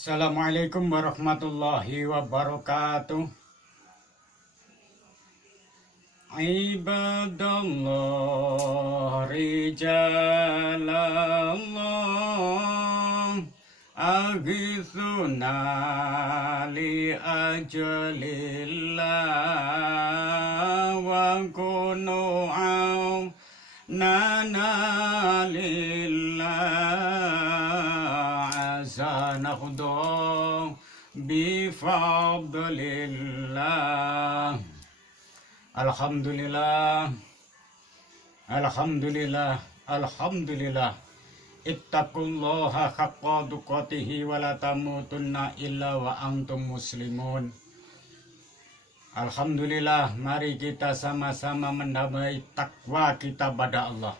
Assalamualaikum warahmatullahi wabarakatuh. Ibadallah rijalallah aghithuna li ajalillah wa kunu nana lillah azanakhdu bifadlillah. Alhamdulillah, alhamdulillah, alhamdulillah. Ittaqullaha haqqa tuqatihi wa la tamutunna illa wa antum muslimun. Alhamdulillah, mari kita sama-sama menambah takwa kita pada Allah.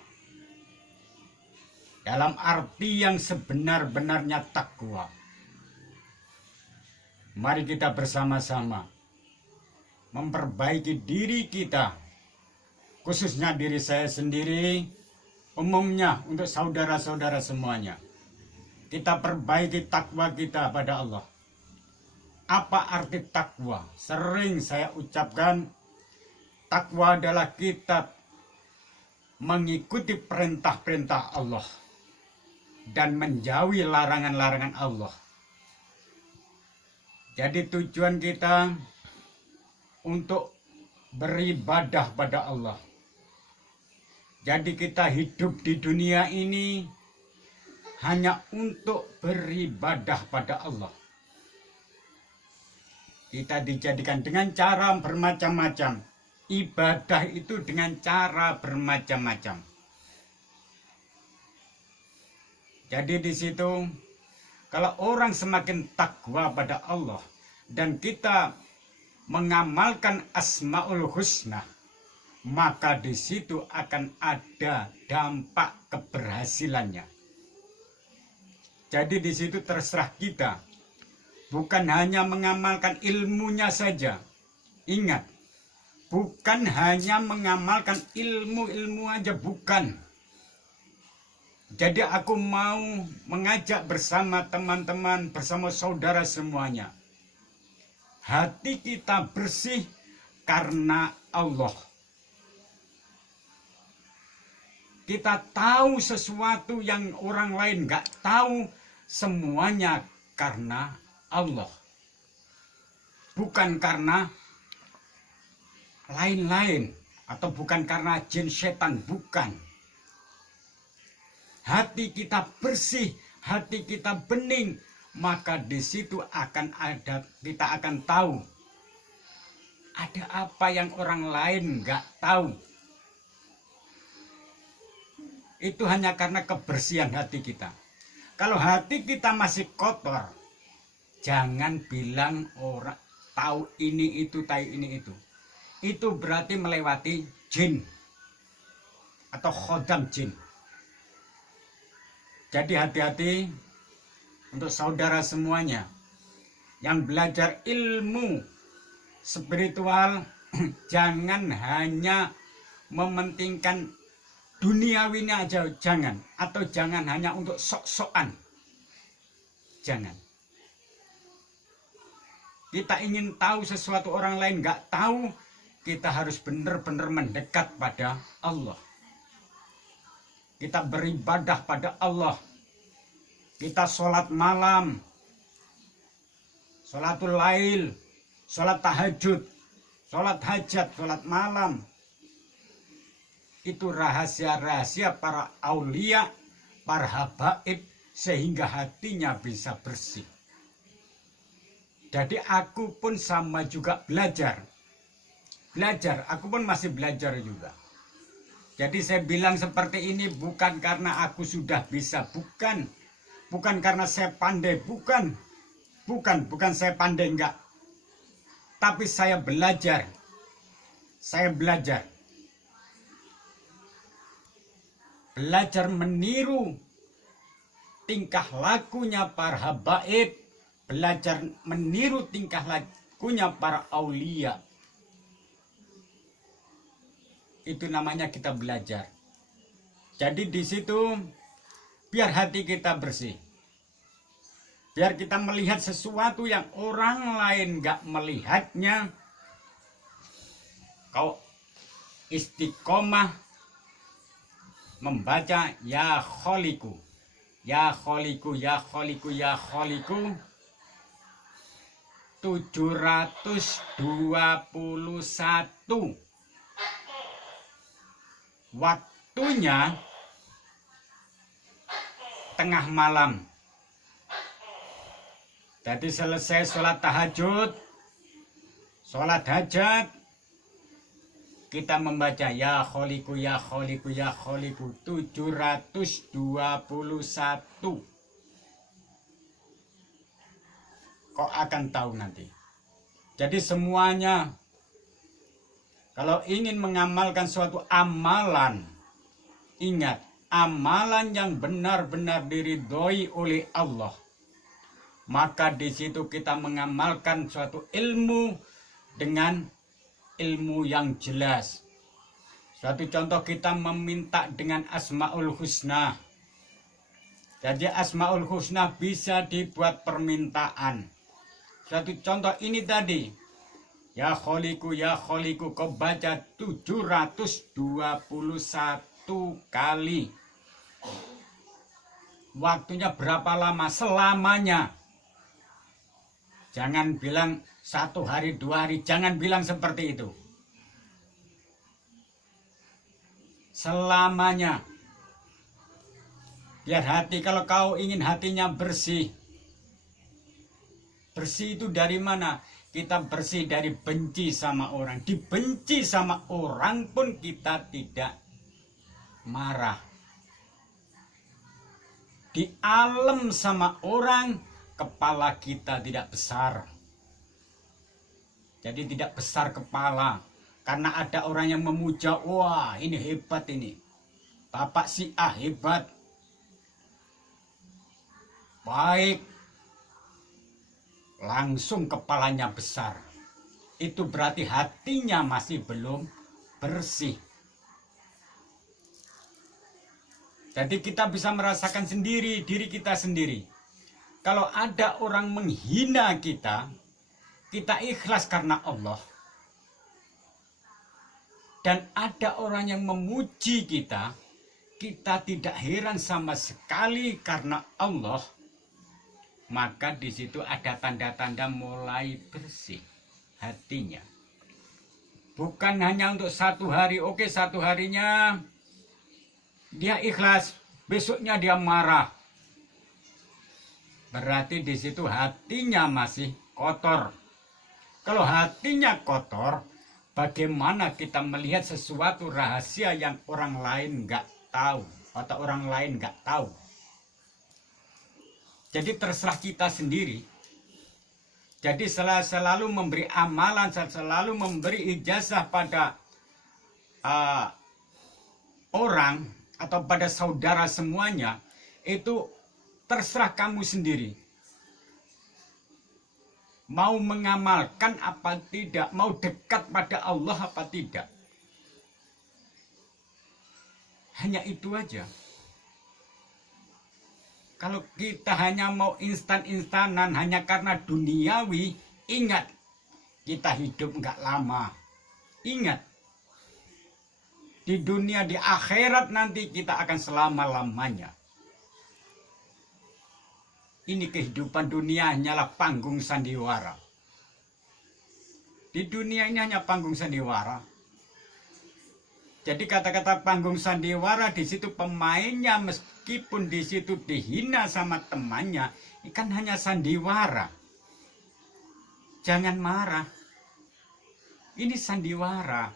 Dalam arti yang sebenar-benarnya takwa. Mari kita bersama-sama memperbaiki diri kita, khususnya diri saya sendiri, umumnya untuk saudara-saudara semuanya. Kita perbaiki takwa kita pada Allah. Apa arti takwa? Sering saya ucapkan, takwa adalah kita mengikuti perintah-perintah Allah dan menjauhi larangan-larangan Allah. Jadi tujuan kita untuk beribadah pada Allah. Jadi kita hidup di dunia ini hanya untuk beribadah pada Allah. Kita dijadikan dengan cara bermacam-macam. Ibadah itu dengan cara bermacam-macam. Jadi di situ kalau orang semakin takwa pada Allah dan kita mengamalkan Asmaul Husna, maka di situ akan ada dampak keberhasilannya. Jadi di situ terserah kita, bukan hanya mengamalkan ilmunya saja. Ingat, bukan hanya mengamalkan ilmu aja, bukan. Jadi aku mau mengajak bersama teman-teman, bersama saudara semuanya. Hati kita bersih karena Allah. Kita tahu sesuatu yang orang lain nggak tahu, semuanya karena Allah. Bukan karena lain-lain atau bukan karena jin setan, bukan. Hati kita bersih, hati kita bening, maka di situ akan ada, kita akan tahu ada apa yang orang lain nggak tahu. Itu hanya karena kebersihan hati kita. Kalau hati kita masih kotor, jangan bilang orang tahu ini itu, tahu ini itu. Itu berarti melewati jin atau khodam jin. Jadi hati-hati untuk saudara semuanya yang belajar ilmu spiritual, jangan hanya mementingkan duniawinya aja, jangan. Atau jangan hanya untuk sok-sokan, jangan. Kita ingin tahu sesuatu orang lain nggak tahu, kita harus benar-benar mendekat pada Allah. Kita beribadah pada Allah. Kita sholat malam, sholatul lail, sholat tahajud, sholat hajat, sholat malam. Itu rahasia-rahasia para aulia, para habaib, sehingga hatinya bisa bersih. Jadi aku pun sama juga belajar. Aku pun masih belajar juga. Jadi saya bilang seperti ini bukan karena aku sudah bisa, bukan. Bukan karena saya pandai, bukan saya pandai, enggak. Tapi saya belajar. Belajar meniru tingkah lakunya para habaib, belajar meniru tingkah lakunya para aulia. Itu namanya kita belajar. Jadi di situ biar hati kita bersih. Biar kita melihat sesuatu yang orang lain gak melihatnya. Kau istiqomah membaca ya kholiku, ya kholiku, ya kholiku, ya kholiku 721. Waktunya tengah malam. Jadi selesai sholat tahajud, sholat hajat, kita membaca ya kholiku, ya kholiku, ya kholiku 721. Kau akan tahu nanti. Jadi semuanya, kalau ingin mengamalkan suatu amalan, ingat, amalan yang benar-benar diridhoi oleh Allah, maka di situ kita mengamalkan suatu ilmu dengan ilmu yang jelas. Suatu contoh, kita meminta dengan Asmaul Husna. Jadi Asmaul Husna bisa dibuat permintaan. Suatu contoh ini tadi, ya kholiku, kau baca 721 kali. Waktunya berapa lama? Selamanya. Jangan bilang 1 hari, 2 hari, jangan bilang seperti itu. Selamanya. Biar hati, kalau kau ingin hatinya bersih. Bersih itu dari mana? Kita bersih dari benci sama orang. Dibenci sama orang pun kita tidak marah. Di alam sama orang, kepala kita tidak besar. Jadi tidak besar kepala. Karena ada orang yang memuja, wah ini hebat ini. Bapak si A hebat. Baik. Langsung kepalanya besar. Itu berarti hatinya masih belum bersih. Jadi kita bisa merasakan sendiri diri kita sendiri. Kalau ada orang menghina kita, kita ikhlas karena Allah. Dan ada orang yang memuji kita, kita tidak heran sama sekali karena Allah. Maka di situ ada tanda-tanda mulai bersih hatinya. Bukan hanya untuk 1 hari, oke 1 harinya dia ikhlas, besoknya dia marah. Berarti di situ hatinya masih kotor. Kalau hatinya kotor, bagaimana kita melihat sesuatu rahasia yang orang lain nggak tahu atau orang lain nggak tahu? Jadi terserah kita sendiri. Jadi selalu memberi amalan, selalu memberi ijazah pada orang atau pada saudara semuanya, itu terserah kamu sendiri. Mau mengamalkan apa tidak, mau dekat pada Allah apa tidak. Hanya itu aja. Kalau kita hanya mau instan-instanan hanya karena duniawi, ingat, kita hidup nggak lama. Ingat, di dunia, di akhirat nanti kita akan selama-lamanya. Ini kehidupan dunia hanyalah panggung sandiwara. Di dunia ini hanya panggung sandiwara. Jadi kata-kata panggung sandiwara, di situ pemainnya meskipun di situ dihina sama temannya, ini kan hanya sandiwara. Jangan marah. Ini sandiwara.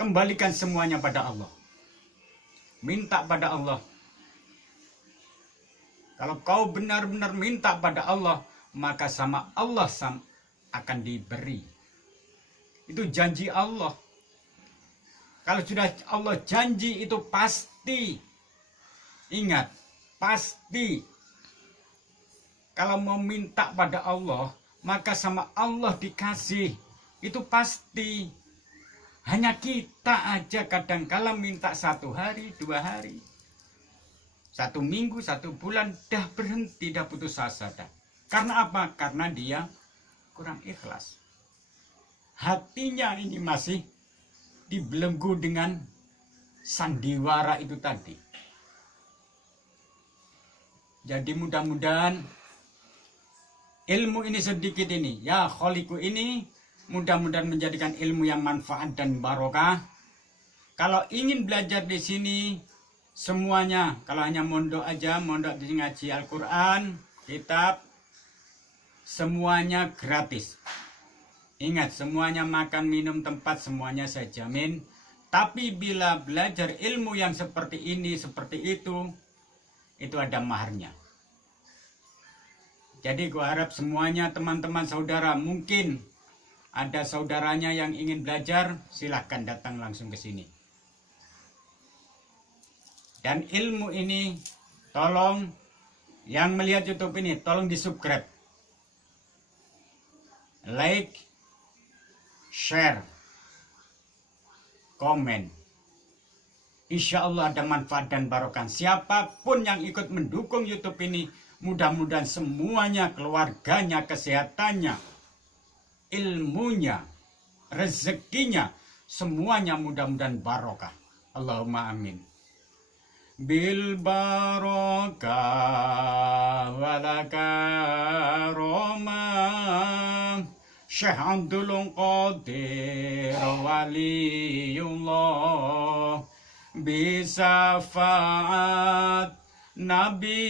Kembalikan semuanya pada Allah. Minta pada Allah. Kalau kau benar-benar minta pada Allah, maka sama Allah akan diberi. Itu janji Allah. Kalau sudah Allah janji itu pasti. Ingat, pasti. Kalau mau minta pada Allah, maka sama Allah dikasih. Itu pasti. Hanya kita aja kadang-kala minta 1 hari, 2 hari. 1 minggu, 1 bulan, dah berhenti, dah putus asa dah. Karena apa? Karena dia kurang ikhlas. Hatinya ini masih dibelenggu dengan sandiwara itu tadi. Jadi mudah-mudahan ilmu ini sedikit ini, ya kholiku ini, mudah-mudahan menjadikan ilmu yang manfaat dan barokah. Kalau ingin belajar di sini, semuanya, kalau hanya mondok aja, mondok di ngaji Al-Quran, kitab, semuanya gratis. Ingat, semuanya makan, minum, tempat, semuanya saya jamin. Tapi bila belajar ilmu yang seperti ini, seperti itu ada maharnya. Jadi gua harap semuanya teman-teman saudara, mungkin ada saudaranya yang ingin belajar, silahkan datang langsung ke sini. Dan ilmu ini, tolong yang melihat YouTube ini, tolong di subscribe, like, share, komen. Insya Allah ada manfaat dan barokah. Siapapun yang ikut mendukung YouTube ini, mudah-mudahan semuanya, keluarganya, kesehatannya, ilmunya, rezekinya, semuanya mudah-mudahan barokah. Allahumma amin. Bil barakah walakaromah Syekh Abdul Qadir Waliullah bisafaat Nabi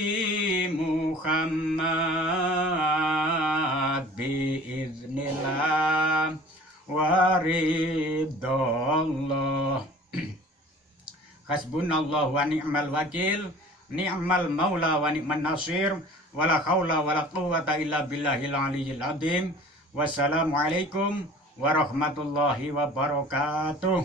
Muhammad biiznillah waridallah. Hasbunallah wa ni'mal wakil, ni'mal maula wa ni'man nasir, wala haula wala quwwata illa billahil aliyyil azim. Wassalamualaikum warahmatullahi wabarakatuh.